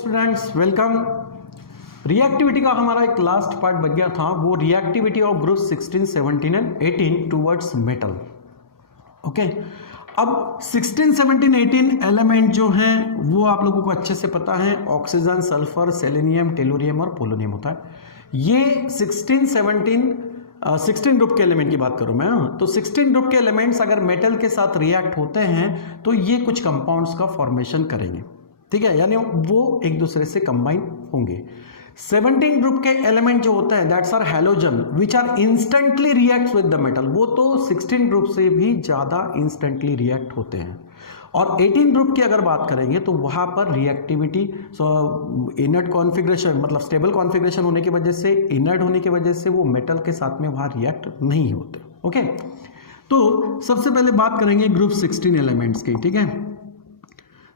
Students welcome. Reactivity का हमारा एक लास्ट पार्ट बच गया था, वो reactivity of group 16, 17 and 18 towards metal. Okay, अब 16, 17, 18 एलिमेंट जो हैं वो आप लोगों को अच्छे से पता है, ऑक्सीजन, सल्फर, सेलेनियम, टेलुरियम और पोलोनियम होता है। ये 16, 17 16 ग्रुप के एलिमेंट की बात करूं मैं, तो 16 ग्रुप के एलिमेंट्स अगर मेटल के साथ रिएक्ट होते हैं तो ये कुछ कंपाउंड्स का फॉर्मेशन करेंगे, ठीक है, यानी वो एक दूसरे से कंबाइन होंगे। 17 ग्रुप के एलिमेंट जो होते हैं that's are halogen which are instantly reacts with the metal, वो तो 16 ग्रुप से भी ज़्यादा इंस्टेंटली रिएक्ट होते हैं। और 18 ग्रुप की अगर बात करेंगे तो वहाँ पर रिएक्टिविटी इनर्ट कॉन्फ़िगरेशन, मतलब स्टेबल कॉन्फ़िगरेशन होने की वजह से, इनर्ट होने की वजह से वो मेटल के साथ में वहाँ रिएक्ट नहीं होते। ओके, तो सबसे पहले बात करेंगे ग्रुप 16 एलिमेंट्स की, ठीक है।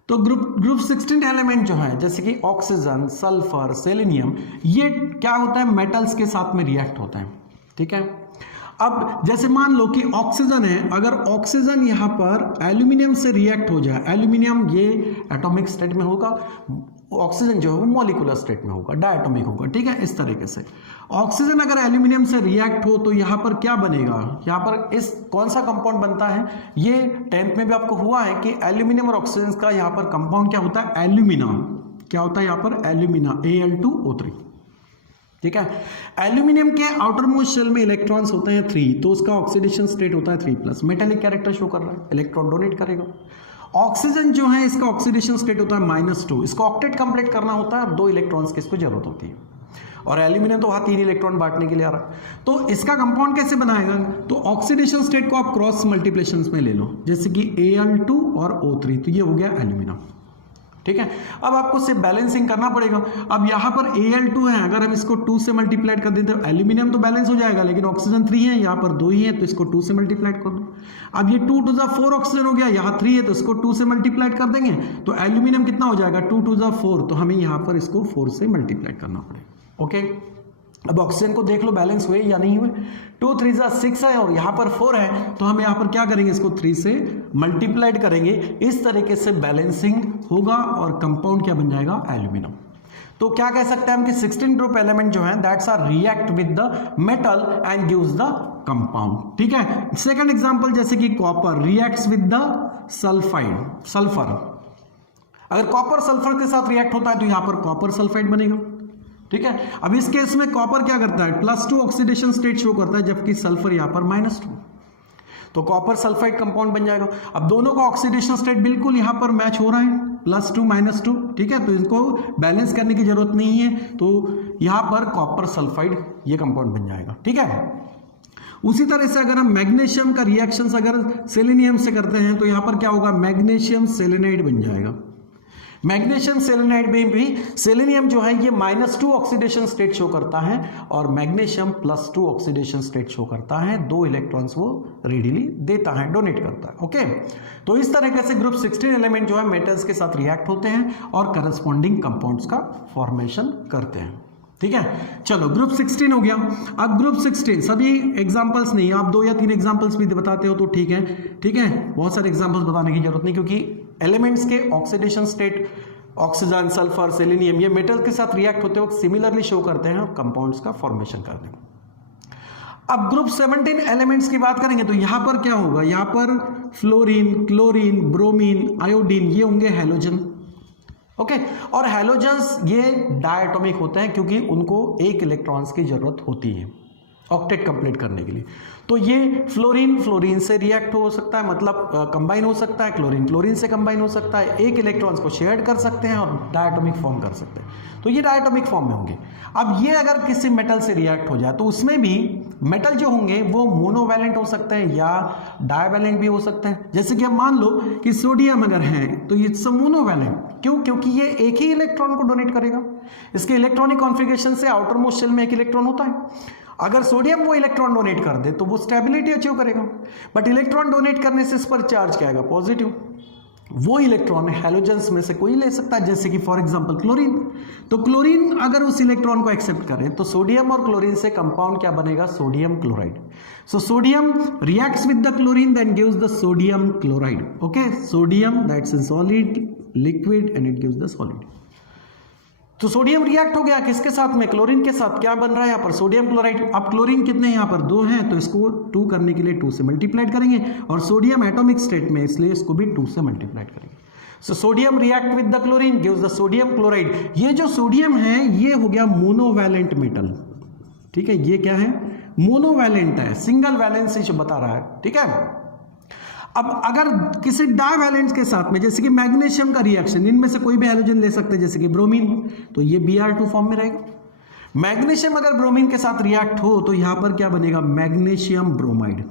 तो ग्रुप 16 एलिमेंट जो है जैसे कि ऑक्सीजन, सल्फर, सेलेनियम, ये क्या होता है, मेटल्स के साथ में रिएक्ट होते हैं, ठीक है। अब जैसे मान लो कि ऑक्सीजन है, अगर ऑक्सीजन यहाँ पर एल्यूमिनियम से रिएक्ट हो जाए, एल्यूमिनियम ये एटॉमिक स्टेट में होगा, ऑक्सीजन जो है वो मॉलिक्यूलर स्टेट में होगा, डायटोमिक होगा, ठीक है। इस तरीके से ऑक्सीजन अगर एल्यूमिनियम से रिएक्ट हो तो यहाँ पर क्या बनेगा, यहाँ पर इस कौन सा कंपाउंड बनता है, ये 10th में भी आपको हुआ है कि एल्यूमिनियम और ऑक्सीजन का यहाँ पर कंपाउंड क्या होता है, एल्यूमिना। क्या होता है यहाँ पर, एल्यूमिना, Al2O3, ठीक है। एल्यूमिनियम के आउटर मोस्ट शेल में इलेक्ट्रॉन्स होते हैं 3, तो उसका ऑक्सीडेशन स्टेट होता है 3+, मेटेलिक कैरेक्टर शो कर रहा है, इलेक्ट्रॉन डोनेट करेगा। ऑक्सीजन जो है इसका ऑक्सीडेशन स्टेट होता है -2, इसको ऑक्टेट कंप्लीट करना होता है, 2 इलेक्ट्रॉन्स की इसको जरूरत होती है। और एल्यूमिनियम तो वहाँ 3 इलेक्ट्रॉन बांटने के लिए आ रहा है, तो इसका कंपाउंड कैसे बनाएगा, तो ऑक्सीडेशन स्टेट को आप क्रॉस मल्टीप्लिकेशंस में ले लो, जैसे कि Al2 और O3, तो ये हो गया एल्यूमिना, ठीक है। अब आपको सिर्फ बैलेंसिंग करना पड़ेगा। अब यहाँ पर Al2 है, अगर हम इसको 2 से मल्टीप्लाई कर देते हैं एल्यूमिनियम तो बैलेंस हो जाएगा, लेकिन ऑक्सीजन 3 है, यहाँ पर 2 ही है, तो इसको 2 से मल्टीप्लाई कर दो। अब ये 2 2 4 ऑक्सीजन हो गया, यहाँ 3 है तो इसको 2 से मल्टीप्लाई कर देंगे, तो एल्यूमिनियम कितना हो जाएगा, 2 2 4, तो हमें यहाँ पर इसको 4 से मल्टीप्लाई करना पड़ेगा। ओके, अब ऑक्सीजन को देख लो बैलेंस हुए या नहीं हुए, 2 3 6 है और यहाँ पर 4 है, तो हम यहाँ पर क्या करेंगे, इसको 3 से मल्टीप्लाइड करेंगे, इस तरीके से बैलेंसिंग होगा और कंपाउंड क्या बन जाएगा, एल्यूमिनियम। तो क्या कह सकते हैं हम कि 16 ग्रुप एलिमेंट जो है that's are react with the metal and gives the compound, ठीक है। सेकंड एग्जांपल जैसे कि copper reacts with the sulphide, sulphur, अगर कॉपर सल्फर के साथ रिएक्ट होता है तो यहाँ पर कॉपर सल्फाइड बनेगा, ठीक है। अब इस केस में कॉपर क्या करता है, +2 ऑक्सीडेशन स्टेट शो करता है, जबकि सल्फर यहां पर -2, तो कॉपर सल्फाइड कंपाउंड बन जाएगा। अब दोनों का ऑक्सीडेशन स्टेट बिल्कुल यहां पर मैच हो रहा है, +2 -2, ठीक है, तो इनको बैलेंस करने की जरूरत नहीं है, तो यहां पर कॉपर सल्फाइड ये कंपाउंड बन जाएगा, ठीक है। उसी तरह से अगर हम मैग्नीशियम का रिएक्शन अगर सेलेनियम से करते हैं तो यहां पर क्या होगा, मैग्नीशियम सेलेनाइड बन जाएगा। मैग्नीशियम सेलेनाइड में भी सेलेनियम जो है ये -2 ऑक्सीडेशन स्टेट शो करता है और मैग्नीशियम +2 ऑक्सीडेशन स्टेट शो करता है, 2 इलेक्ट्रॉन्स वो रेडिली देता है, डोनेट करता है। ओके, तो इस तरीके से ग्रुप 16 एलिमेंट जो है मेटल्स के साथ रिएक्ट होते हैं और करस्पॉन्डिंग कंपाउंड्स का फॉर्मेशन करते हैं, ठीक है। चलो ग्रुप 16 हो गया। अब ग्रुप 16 सभी एग्जांपल्स नहीं, आप 2 या 3 एग्जांपल्स भी बताते हो तो ठीक है, ठीक है, बहुत सारे एग्जांपल्स बताने की जरूरत नहीं, क्योंकि एलिमेंट्स के oxidation state oxygen, sulphur, selenium ये मेटल के साथ रिएक्ट होते वक्त सिमिलरली शो करते हैं कंपाउंड्स का फॉर्मेशन करते हैं। अब ग्रुप 17 एलिमेंट्स की बात करेंगे तो यहां पर क्या होगा, यहां पर फ्लोरीन, क्लोरीन, ब्रोमीन, आयोडीन ये होंगे हैलोजन, ओके। और हैलोजन्स ये डायटोमिक होते हैं क्योंकि उनको 1 इलेक्ट्रॉन्स की जरूरत होती है ऑक्टेट कंप्लीट करने के लिए, तो ये फ्लोरीन से रिएक्ट हो सकता है, मतलब कंबाइन हो सकता है, क्लोरीन से कंबाइन हो सकता है, 1 इलेक्ट्रॉन्स को शेयर कर सकते हैं और डायटोमिक फॉर्म कर सकते हैं, तो ये डायटोमिक फॉर्म में होंगे। अब ये अगर किसी मेटल से रिएक्ट हो जाए तो उसमें भी मेटल जो होंगे वो मोनोवैलेंट हो सकते हैं या डायवैलेंट भी हो सकते हैं, जैसे कि अब मान लो कि सोडियम अगर है तो ये मोनोवैलेंट, क्यों, क्योंकि ये एक ही इलेक्ट्रॉन को डोनेट करेगा, इसके इलेक्ट्रॉनिक कॉन्फ़िगरेशन से आउटर मोस्ट शेल में 1 इलेक्ट्रॉन होता है, अगर सोडियम वो इलेक्ट्रॉन डोनेट कर दे तो वो स्टेबिलिटी अचीव करेगा, बट इलेक्ट्रॉन डोनेट करने से इस पर चार्ज क्या आएगा, पॉजिटिव, वो इलेक्ट्रॉन हैलोजेंस में से कोई ले सकता है, जैसे कि फॉर एग्जांपल क्लोरीन, तो क्लोरीन अगर उस इलेक्ट्रॉन को एक्सेप्ट करे तो सोडियम और क्लोरीन से कंपाउंड क्या बनेगा, sodium chloride. So sodium reacts with the chlorine then gives the sodium chloride, okay, sodium that's in solid liquid and it gives the solid. तो सोडियम रिएक्ट हो गया किसके साथ में, क्लोरीन के साथ। क्या बन रहा है यहाँ पर, सोडियम क्लोराइड। अब क्लोरीन कितने यहाँ पर 2 हैं, तो इसको 2 करने के लिए 2 से मल्टीप्लाइड करेंगे, और सोडियम एटॉमिक स्टेट में, इसलिए इसको भी 2 से मल्टीप्लाइड करेंगे। So sodium react with the chlorine gives the sodium chloride. ये जो सोडियम है ये हो गया मोनोवैलेंट मेटल, ठीक है। ये क्या है, मोनोवैलेंट है, सिंगल वैलेंसी जो बता रहा है, ठीक है। अब अगर किसी डाइवैलेंस के साथ में, जैसे कि मैग्नीशियम का रिएक्शन, इनमें से कोई भी हैलोजन ले सकते हैं, जैसे कि ब्रोमीन, तो ये Br2 फॉर्म में रहेगा। मैग्नीशियम अगर ब्रोमीन के साथ रिएक्ट हो तो यहां पर क्या बनेगा, मैग्नीशियम ब्रोमाइड,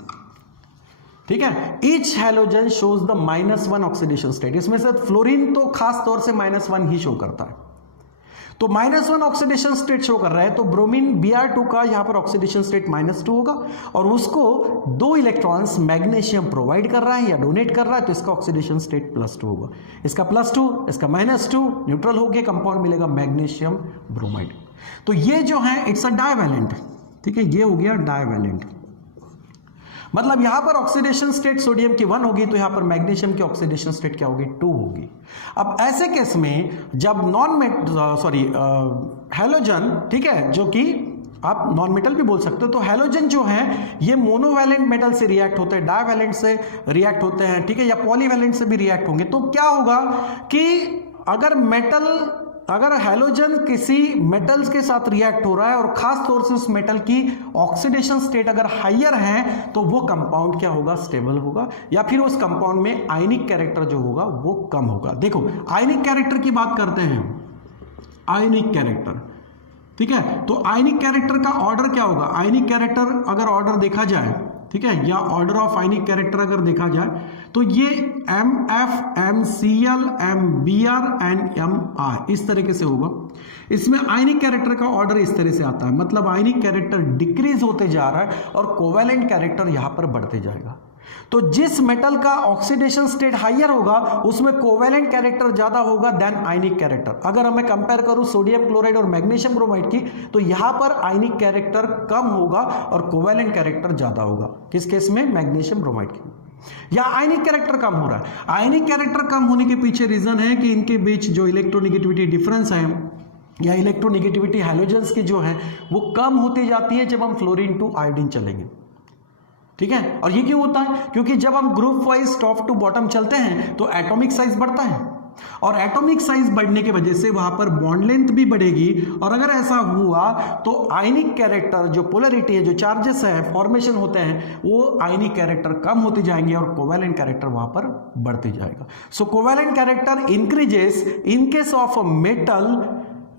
ठीक है। Each halogen shows the -1 oxidation state. इसमें से फ्लोरीन तो खास तौर से -1 ही शो करता है, तो -1 ऑक्सीडेशन स्टेट शो कर रहा है, तो ब्रोमीन Br2 का यहां पर ऑक्सीडेशन स्टेट -2 होगा, और उसको 2 इलेक्ट्रॉन्स मैग्नीशियम प्रोवाइड कर रहा है या डोनेट कर रहा है, तो इसका ऑक्सीडेशन स्टेट +2 होगा। इसका +2, इसका -2, न्यूट्रल हो गया, कंपाउंड मिलेगा मैग्नीशियम ब्रोमाइड। तो ये जो है इट्स अ डाइवैलेंट, ठीक है, ये हो गया डाइवैलेंट। मतलब यहां पर ऑक्सीडेशन स्टेट सोडियम की 1 होगी, तो यहां पर मैग्नीशियम की ऑक्सीडेशन स्टेट क्या होगी, 2 होगी। अब ऐसे केस में जब हैलोजन, ठीक है, जो कि आप नॉन मेटल भी बोल सकते हो, तो हैलोजन जो है ये मोनोवैलेंट मेटल से रिएक्ट होते हैं, डाइवैलेंट से रिएक्ट होते हैं, ठीक है, या पॉलीवैलेंट से भी रिएक्ट होंगे। तो क्या होगा कि अगर हैलोजन किसी मेटल्स के साथ रिएक्ट हो रहा है और खास तौर से उस मेटल की ऑक्सीडेशन स्टेट अगर हायर है, तो वो कंपाउंड क्या होगा, स्टेबल होगा, या फिर उस कंपाउंड में आयनिक कैरेक्टर जो होगा वो कम होगा। देखो आयनिक कैरेक्टर की बात करते हैं, आयनिक कैरेक्टर, ठीक है। तो आयनिक कैरेक्टर का ऑर्डर क्या होगा, आयनिक कैरेक्टर अगर ऑर्डर देखा जाए, ठीक है, या ऑर्डर ऑफ आयनिक कैरेक्टर अगर देखा जाए, तो ये MF, MCl, MBr and MR इस तरीके से होगा। इसमें आयनिक कैरेक्टर का ऑर्डर इस तरह से आता है, मतलब आयनिक कैरेक्टर डिक्रीज होते जा रहा है और कोवैलेंट कैरेक्टर यहां पर बढ़ते जाएगा। तो जिस मेटल का ऑक्सीडेशन स्टेट हायर होगा उसमें कोवैलेंट कैरेक्टर ज्यादा होगा देन आयनिक कैरेक्टर। अगर मैं कंपेयर करूं सोडियम क्लोराइड और मैग्नीशियम ब्रोमाइड की, तो यहां पर आयनिक कैरेक्टर कम होगा और कोवैलेंट कैरेक्टर ज्यादा होगा। किस केस में, मैग्नीशियम ब्रोमाइड की। या आयनिक कैरेक्टर कम हो रहा है, आयनिक कैरेक्टर कम होने के पीछे रीजन है कि इनके बीच जो इलेक्ट्रोनेगेटिविटी डिफरेंस है या इलेक्ट्रोनेगेटिविटी हैलोजेंस की जो है वो कम होती जाती है जब हम फ्लोरीन टू आयोडीन चलेंगे, ठीक है। और ये क्यों होता है, क्योंकि जब हम group wise top to bottom चलते हैं तो एटॉमिक साइज बढ़ता है, और एटॉमिक साइज बढ़ने की वजह से वहां पर बॉन्ड लेंथ भी बढ़ेगी, और अगर ऐसा हुआ तो आयनिक कैरेक्टर जो पोलैरिटी है, जो चार्जेस है फॉर्मेशन होते हैं, वो आयनिक कैरेक्टर कम होते जाएंगे और कोवैलेंट कैरेक्टर वहां पर बढ़ते जाएगा। So covalent character increases in case of a metal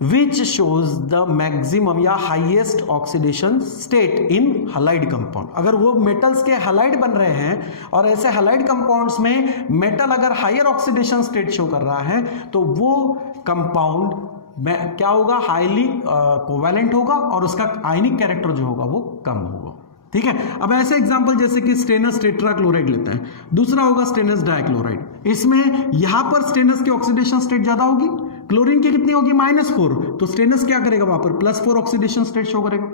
which shows the maximum या highest oxidation state in halide compound। अगर वो मेटल्स के halide बन रहे हैं और ऐसे halide compounds में मेटल अगर हायर ऑक्सीडेशन स्टेट शो कर रहा है, तो वो कंपाउंड में क्या होगा, हाईली कोवैलेंट होगा और उसका आयनिक कैरेक्टर जो होगा वो कम होगा, ठीक है। अब ऐसे एग्जांपल जैसे कि स्टेनस टेट्राक्लोराइड लेते हैं, दूसरा होगा स्टेनस डाइक्लोराइड। इसमें यहां पर स्टेनस की ऑक्सीडेशन स्टेट ज्यादा होगी, क्लोरीन की कितनी होगी, -4, तो स्टेनस क्या करेगा वहां पर +4 ऑक्सीडेशन स्टेट शो करेगा।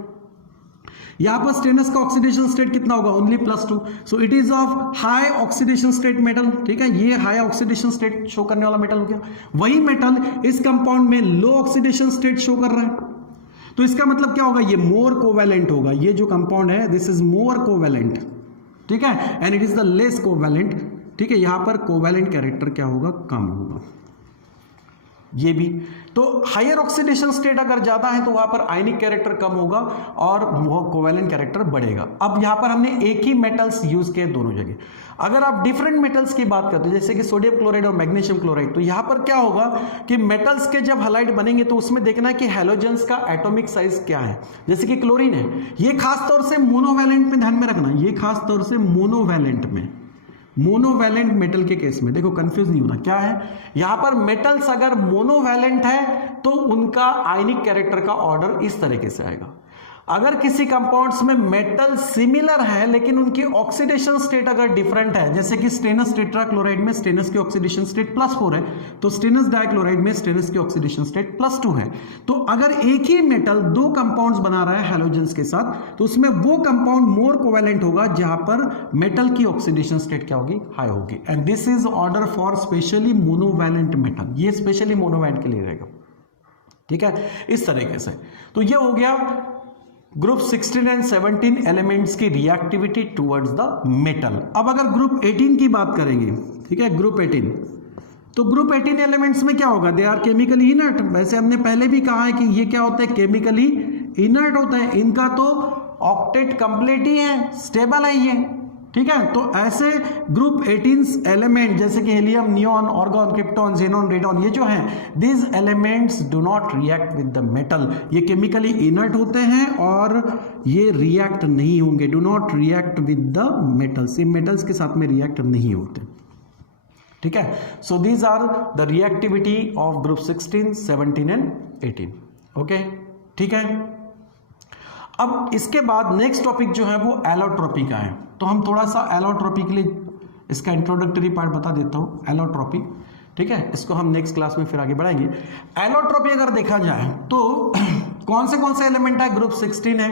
यहां पर स्टेनस का ऑक्सीडेशन स्टेट कितना होगा, only +2, so it is of high oxidation state metal, ठीक है। ये हाई ऑक्सीडेशन स्टेट शो करने वाला मेटल हो गया। वही मेटल इस कंपाउंड में लो ऑक्सीडेशन स्टेट शो कर रहा है, तो इसका मतलब क्या होगा, ये मोर कोवैलेंट होगा। ये जो कंपाउंड है दिस इज मोर कोवैलेंट, ठीक है, and it is the less covalent, ठीक है। यहां पर कोवैलेंट कैरेक्टर क्या होगा, कम होगा। ये भी तो हायर ऑक्सीडेशन स्टेट अगर ज्यादा है तो वहां पर आयनिक कैरेक्टर कम होगा और कोवैलेंट कैरेक्टर बढ़ेगा। अब यहां पर हमने एक ही मेटल्स यूज किए दोनों जगह। अगर आप डिफरेंट मेटल्स की बात करते हो जैसे कि सोडियम क्लोराइड और मैग्नीशियम क्लोराइड, तो यहां पर क्या होगा कि मेटल्स के जब हैलाइड बनेंगे तो उसमें देखना है कि हैलोजेंस का एटॉमिक साइज क्या है। जैसे कि क्लोरीन है, ये खास तौर से मोनोवैलेंट में ध्यान में रखना, ये खास तौर से मोनोवैलेंट में, मोनोवैलेंट मेटल के केस में देखो कंफ्यूज नहीं होना, क्या है यहां पर मेटल्स अगर मोनोवैलेंट है तो उनका आयनिक कैरेक्टर का ऑर्डर इस तरीके से आएगा। अगर किसी कंपाउंड्स में मेटल सिमिलर है लेकिन उनकी ऑक्सीडेशन स्टेट अगर डिफरेंट है, जैसे कि स्टेनस टेट्राक्लोराइड में स्टेनस की ऑक्सीडेशन स्टेट +4 है, तो स्टेनस डाइक्लोराइड में स्टेनस की ऑक्सीडेशन स्टेट +2 है। तो अगर एक ही मेटल दो कंपाउंड्स बना रहा है हैलोजेंस के साथ, तो उसमें वो कंपाउंड मोर कोवैलेंट होगा जहां पर मेटल की ऑक्सीडेशन स्टेट क्या होगी, हाई होगी। And this is order for specially monovalent metal, ये स्पेशली मोनोवैलेंट के लिए रहेगा, ठीक है, इस तरीके से। तो ये हो गया ग्रुप 16 एंड 17 एलिमेंट्स की रिएक्टिविटी टुवर्ड्स द मेटल। अब अगर ग्रुप 18 की बात करेंगे, ठीक है, ग्रुप 18, तो ग्रुप 18 एलिमेंट्स में क्या होगा, दे आर केमिकली इनर्ट। वैसे हमने पहले भी कहा है कि ये क्या होते हैं, केमिकली इनर्ट होते हैं, इनका तो ऑक्टेट कंप्लीट ही है, स्टेबल है ये, ठीक है। तो ऐसे ग्रुप 18 एलिमेंट जैसे कि helium, neon, argon, krypton, xenon, radon, ये जो हैं, these elements do not react with the metal. ये केमिकली इनर्ट होते हैं और ये रिएक्ट नहीं होंगे, do not react with the metals, ये मेटल्स के साथ में रिएक्ट नहीं होते, ठीक है। So these are the reactivity of group 16, 17 and 18। Okay, ठीक है। अब इसके बाद नेक्स्ट टॉपिक जो है वो एलोट्रोपी का है। तो हम थोड़ा सा एलोट्रोपी के लिए इसका इंट्रोडक्टरी पार्ट बता देता हूँ, एलोट्रोपी, ठीक है। इसको हम नेक्स्ट क्लास में फिर आगे बढ़ाएंगे। एलोट्रोपी अगर देखा जाए तो कौन से एलिमेंट है, ग्रुप 16 है,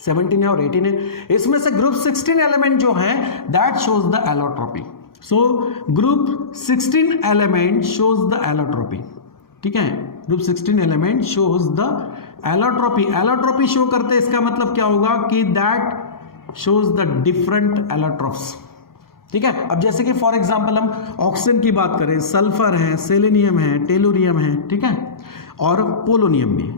17 है और 18 है। इसमें से ग्रुप 16 एलिमेंट जो है that shows the allotropy. So group 16 element shows the allotropy, ठीक है। Group 16 element shows the allotropy. Allotropy show करते हैं, इसका मतलब क्या होगा कि that shows the different allotropes, ठीक है। अब जैसे कि फॉर एग्जांपल हम ऑक्सीजन की बात करें, सल्फर है, सेलेनियम है, टेलुरियम है, ठीक है, और पोलोनियम भी।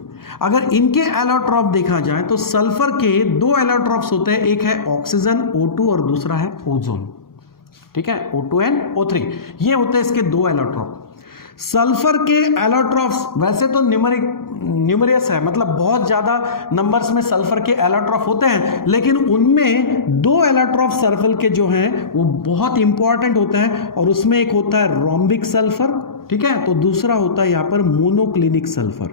अगर इनके एलोट्रोप देखा जाए तो सल्फर के 2 एलोट्रोप्स होते हैं, एक है ऑक्सीजन O2 और दूसरा है ओजोन, ठीक है, O2 एंड O3, ये होते हैं इसके 2 एलोट्रोप। सल्फर के एलोट्रोप्स वैसे तो न्यूमरियस है, मतलब बहुत ज्यादा नंबर्स में सल्फर के एलोट्रोप होते हैं, लेकिन उनमें 2 एलोट्रोप सल्फर के जो हैं वो बहुत इंपॉर्टेंट होते हैं, और उसमें एक होता है रोम्बिक सल्फर, ठीक है, तो दूसरा होता है यहां पर मोनोक्लिनिक सल्फर,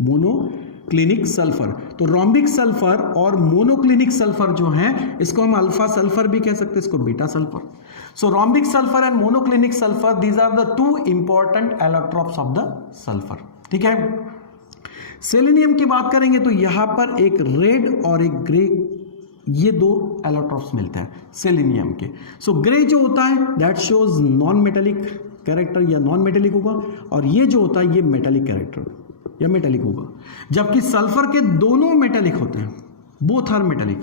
मोनोक्लिनिक सल्फर। तो रोम्बिक सल्फर और मोनोक्लिनिक सल्फर जो है, इसको हम अल्फा सल्फर भी कह सकते हैं, इसको beta sulphur. So rhombic sulphur and monoclinic sulphur, these are the 2 important allotropes of the sulphur, ठीक है। सेलेनियम की बात करेंगे तो यहां पर एक रेड और एक ग्रे, ये 2 एलोट्रोप्स मिलते हैं सेलेनियम के। सो ग्रे जो होता है that shows non metallic character या नॉन मेटेलिक होगा, और ये जो होता है ये मेटेलिक कैरेक्टर या मेटेलिक होगा, जबकि सल्फर के दोनों मेटेलिक होते हैं, बोथ आर मेटेलिक,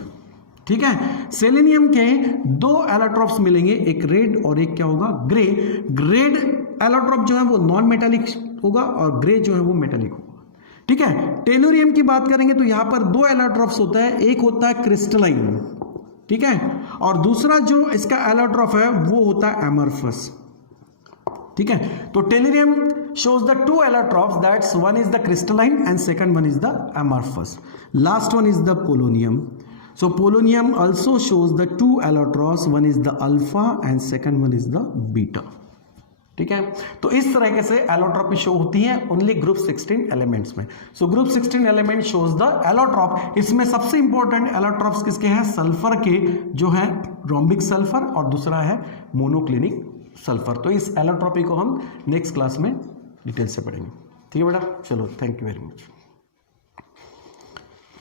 ठीक है। सेलेनियम के 2 एलोट्रोप्स मिलेंगे, एक रेड और एक क्या होगा, ग्रे। रेड एलोट्रोप जो है वो नॉन मेटेलिक होगा और ग्रे जो है वो मेटेलिक होगा, ठीक है। टेलुरियम की बात करेंगे तो यहां पर 2 एलोट्रोप्स होता है, एक होता है क्रिस्टलाइन, ठीक है, और दूसरा जो इसका एलोट्रोप है वो होता है एमरफस, ठीक है। तो tellurium shows the 2 allotrops, that's one is the crystalline and second one is the amorphous. Last one is the polonium. So polonium also shows the 2 allotrops, one is the alpha and second one is the beta, ठीक है। तो इस तरीके से allotropy show होती है only group 16 elements में। So group 16 element shows the allotrope. इसमें सबसे इंपॉर्टेंट एलोट्रोप्स किसके हैं, सल्फर के जो है रोम्बिक सल्फर और दूसरा है मोनोक्लिनिक सल्फर। तो इस एलोट्रोपी को हम नेक्स्ट क्लास में डिटेल से पढ़ेंगे, ठीक है बेटा। चलो, थैंक यू वेरी मच।